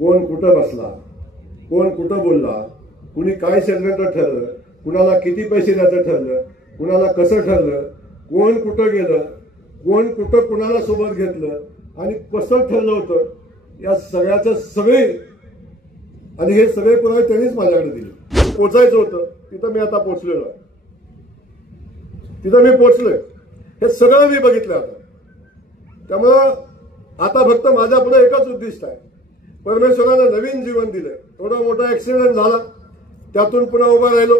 कोण कुठं बसला, कोण कुठं बोलला, कुणी काय षडयंत्र ठरलं, कुणाला किती पैसे द्यायचं ठरलं, कुणाला कसं ठरलं, कोण कुठं गेलं, कोण कुठं कुणाला सोबत घेतलं आणि कसं ठरलं होतं, या सगळ्याचं सगळे आणि हे सगळे पुरावे त्यांनीच माझ्याकडे दिले. पोचायचं होतं तिथं मी आता पोचलेलो आहे, तिथं मी पोचलोय, हे सगळं मी बघितलं आता. त्यामुळं आता फक्त माझ्या पुढे एकच उद्दिष्ट आहे, परमेश्वरानं नवीन जीवन दिलंय. थोडा मोठा ऍक्सिडेंट झाला, त्यातून पुन्हा उभा राहिलो.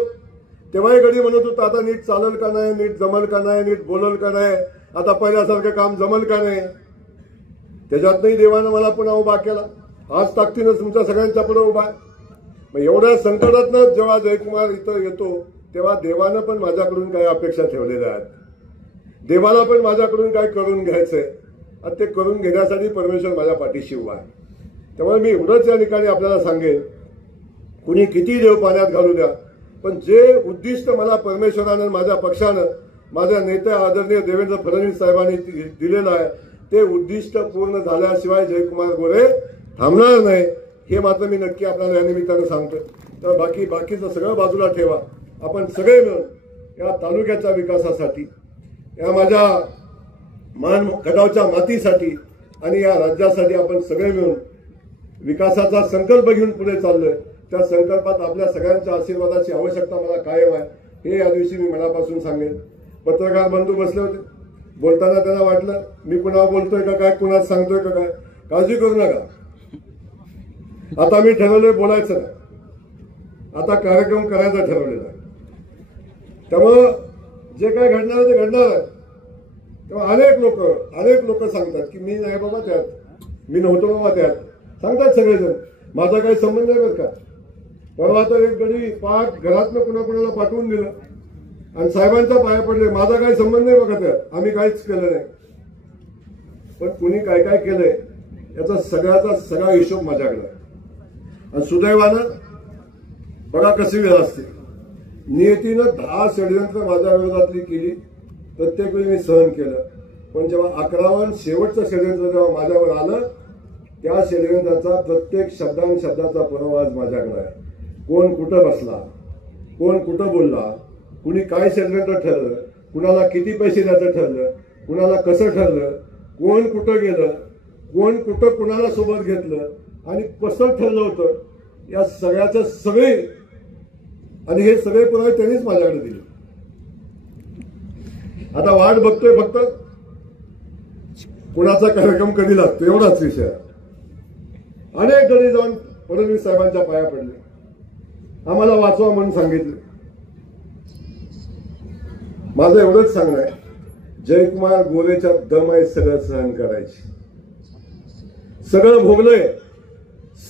तेव्हाही गडी म्हणत होता आता नीट चालेल का नाही, नीट जमल का नाही, नीट बोलल का नाही, आता पहिल्यासारखं काम जमल का नाही. त्याच्यातही देवानं मला पुन्हा उभा केला. आज ताकदीनं तुमच्या सगळ्यांच्या पुढे उभा आहे. मग एवढ्या संकटातनं जेव्हा जयकुमार इथं येतो तेव्हा देवानं पण माझ्याकडून काही अपेक्षा ठेवलेल्या आहेत. देवाला पण माझ्याकडून काय करून घ्यायचंय आणि ते करून घेण्यासाठी परमेश्वर माझ्या पाठीशी उभा आहे. त्यामुळे मी एवढंच या ठिकाणी आपल्याला सांगेन, कुणी किती देव पाण्यात घालू द्या, पण जे उद्दिष्ट मला परमेश्वरानं, माझ्या पक्षानं, माझ्या नेत्या आदरणीय देवेंद्र फडणवीस साहेबांनी दिलेलं आहे, ते उद्दिष्ट पूर्ण झाल्याशिवाय जयकुमार गोरे थांबणार नाही, हे मात्र मी नक्की आपल्याला या निमित्तानं सांगतो. तर बाकीचं सगळं बाजूला ठेवा. आपण सगळे मिळून या तालुक्याच्या विकासासाठी, या माझ्या मान खटावच्या मातीसाठी आणि या राज्यासाठी आपण सगळे मिळून विकासाचा संकल्प घेऊन पुढे चाललोय. त्या संकल्पात आपल्या सगळ्यांच्या आशीर्वादाची आवश्यकता मला कायम आहे, हे या दिवशी मी मनापासून सांगेन. पत्रकार बंधू बसले होते, बोलताना त्यांना वाटलं मी पुन्हा बोलतोय का काय, कुणाच सांगतोय का काय. काळजी करू नका, आता मी ठरवलंय बोलायचं नाही, आता कार्यक्रम करायचा ठरवलेला आहे. त्यामुळं जे काय घडणार आहे ते घडणार आहे. तेव्हा अनेक लोक सांगतात की मी नाही बाबा त्यात, मी नव्हतो बाबा त्यात, सांगतात सगळेजण. माझा काही संबंध नाही बरं का. परवा तर एक गडी पाठ घरातनं कुणाकुणाला पाठवून दिलं आणि साहेबांच्या पाया पडले. माझा काही संबंध नाही बघा त्यात, आम्ही काहीच केलं नाही. पण कुणी काय काय केलंय याचा सगळा हिशोब माझ्याकडे आहे. आणि सुदैवानं बघा कशी वेळ असते, नियतीनं 10 षडयंत्र माझ्या विरोधातली केली, प्रत्येक वेळी मी सहन केलं. पण जेव्हा 11वं शेवटचं षडयंत्र जेव्हा माझ्यावर आलं, त्या षडयंत्राचा प्रत्येक शब्दाचा पुरावा आज माझ्याकडे आहे. कोण कुठं बसला, कोण कुठं बोलला, कुणी काय षडयंत्र ठरलं, कुणाला किती पैसे द्यायचं ठरलं, कुणाला कसं ठरलं, कोण कुठं गेलं, कोण कुठं कुणाला सोबत घेतलं आणि कसं ठरलं होतं, या सगळ्याचं सगळे आणि हे सगळे पुरावे त्यांनीच माझ्याकडे दिले. आता वाट बघतोय फक्त कुणाचा कार्यक्रम कधी लागतो, एवढाच विषय. अनेक गडी जाऊन फडणवीस साहेबांच्या पाया पडले, आम्हाला वाचवा म्हणून सांगितलं. माझं एवढंच सांगणं आहे, जयकुमार गोरेच्या दम आहे सगळं सहन करायची. सगळं भोगलंय,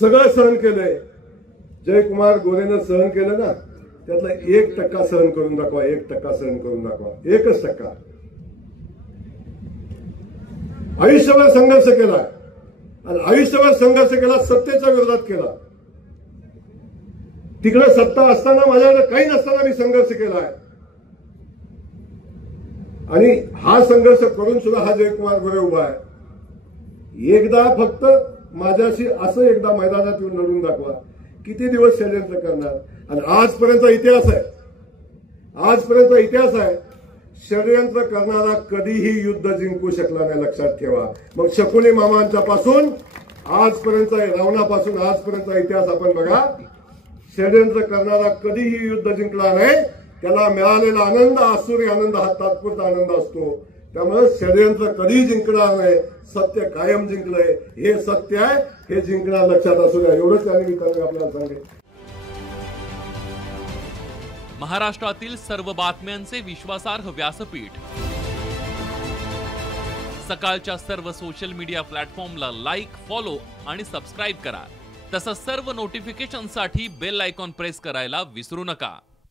सगळं सहन केलंय. जयकुमार गोरेनं सहन केलं ना, त्यातला 1% सहन करून दाखवा, 1% सहन करून दाखवा, 1%. आयुष्यभर संघर्ष केलाय आणि आयुष्यभर संघर्ष केला, सत्तेच्या विरोधात केला. तिकडे सत्ता असताना माझ्याकडे काही नसताना मी संघर्ष केलाय आणि हा संघर्ष करून सुद्धा हा जयकुमार गोरे उभा आहे. एकदा फक्त माझ्याशी असं एकदा मैदानात येऊन लढून दाखवा, किती दिवस षडयंत्र करणार. आणि आजपर्यंत इतिहास आहे, षडयंत्र करणारा कधीही युद्ध जिंकू शकला नाही, लक्षात ठेवा. मग शकुनी मामांच्या पासून आजपर्यंत, रावणापासून आजपर्यंत इतिहास आपण बघा, षडयंत्र करणारा कधीही युद्ध जिंकला नाही. त्याला मिळालेला आनंद, आसुरी आनंद, हा तात्पुरता आनंद असतो. त्यामुळे षडयंत्र कधी जिंकणार नाही, सत्य कायम जिंकलंय, हे सत्य आहे, हे जिंकणार, लक्षात असू द्या. एवढंच त्या निमित्ताने आपल्याला सांगेन. महाराष्ट्रातील सर्व बातम्यांचे विश्वासार्ह व्यासपीठ, सकाळच्या सर्व सोशल मीडिया प्लॅटफॉर्मला लाईक, फॉलो आणि सबस्क्राईब करा. तसंच सर्व नोटिफिकेशनसाठी बेल आयकॉन प्रेस करायला विसरू नका.